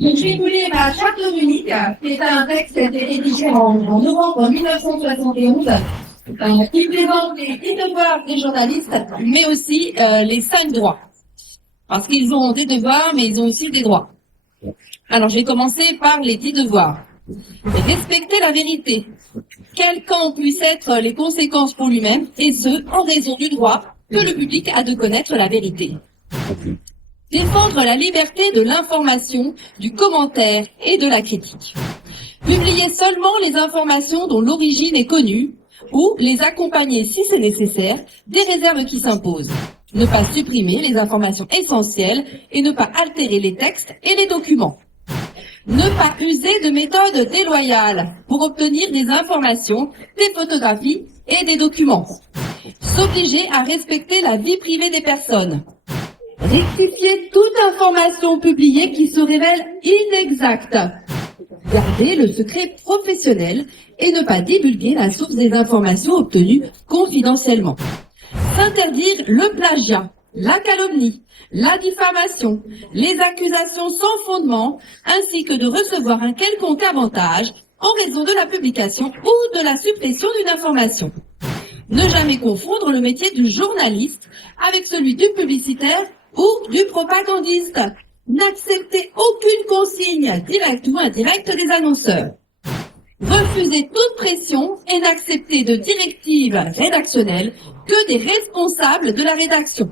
Donc, j'ai voulu ma charte de Munich, qui est un texte qui a été rédigé en novembre 1971, qui présente les 10 devoirs des journalistes, mais aussi les 5 droits. Parce qu'ils ont des devoirs, mais ils ont aussi des droits. Alors, je vais commencer par les 10 devoirs. Respecter la vérité, quelles qu'en puissent être les conséquences pour lui-même, et ce, en raison du droit que le public a de connaître la vérité. Défendre la liberté de l'information, du commentaire et de la critique. Publier seulement les informations dont l'origine est connue, ou les accompagner, si c'est nécessaire, des réserves qui s'imposent. Ne pas supprimer les informations essentielles et ne pas altérer les textes et les documents. Ne pas user de méthodes déloyales pour obtenir des informations, des photographies et des documents. S'obliger à respecter la vie privée des personnes. Rectifier toute information publiée qui se révèle inexacte. Garder le secret professionnel et ne pas divulguer la source des informations obtenues confidentiellement. S'interdire le plagiat, la calomnie, la diffamation, les accusations sans fondement, ainsi que de recevoir un quelconque avantage en raison de la publication ou de la suppression d'une information. Ne jamais confondre le métier du journaliste avec celui du publicitaire ou du propagandiste. N'accepter aucune consigne, directe ou indirecte, des annonceurs. Refuser toute pression et n'accepter de directives rédactionnelles que des responsables de la rédaction.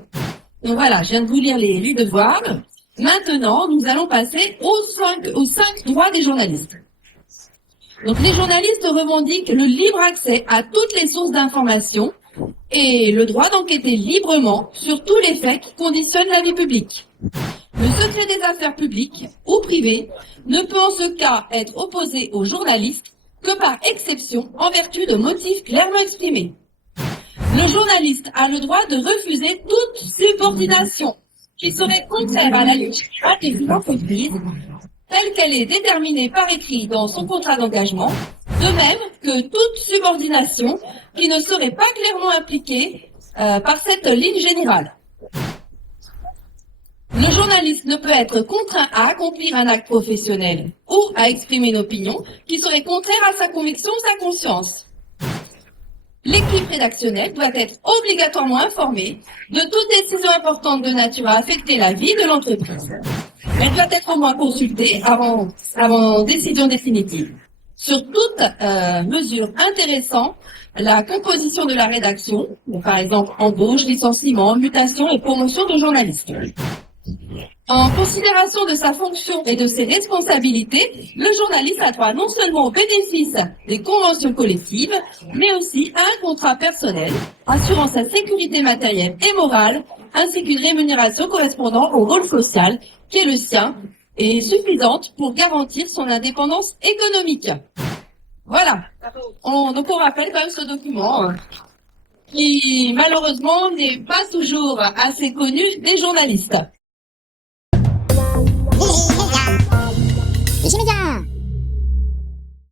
Donc voilà, je viens de vous lire les devoirs. Maintenant, nous allons passer aux 5 droits des journalistes. Donc les journalistes revendiquent le libre accès à toutes les sources d'information et le droit d'enquêter librement sur tous les faits qui conditionnent la vie publique. Le secret des affaires publiques ou privées ne peut en ce cas être opposé aux journalistes que par exception en vertu de motifs clairement exprimés. Le journaliste a le droit de refuser toute subordination qui serait contraire à la ligne stratégique de l'entreprise telle qu'elle est déterminée par écrit dans son contrat d'engagement, de même que toute subordination qui ne serait pas clairement impliquée par cette ligne générale. Le journaliste ne peut être contraint à accomplir un acte professionnel ou à exprimer une opinion qui serait contraire à sa conviction ou sa conscience. L'équipe rédactionnelle doit être obligatoirement informée de toute décision importante de nature à affecter la vie de l'entreprise. Elle doit être au moins consultée avant décision définitive. Sur toute mesure intéressant la composition de la rédaction, par exemple embauche, licenciement, mutation et promotion de journalistes. En considération de sa fonction et de ses responsabilités, le journaliste a droit non seulement au bénéfice des conventions collectives, mais aussi à un contrat personnel, assurant sa sécurité matérielle et morale, ainsi qu'une rémunération correspondant au rôle social qui est le sien et suffisante pour garantir son indépendance économique. Voilà. Donc on rappelle quand même ce document qui malheureusement n'est pas toujours assez connu des journalistes.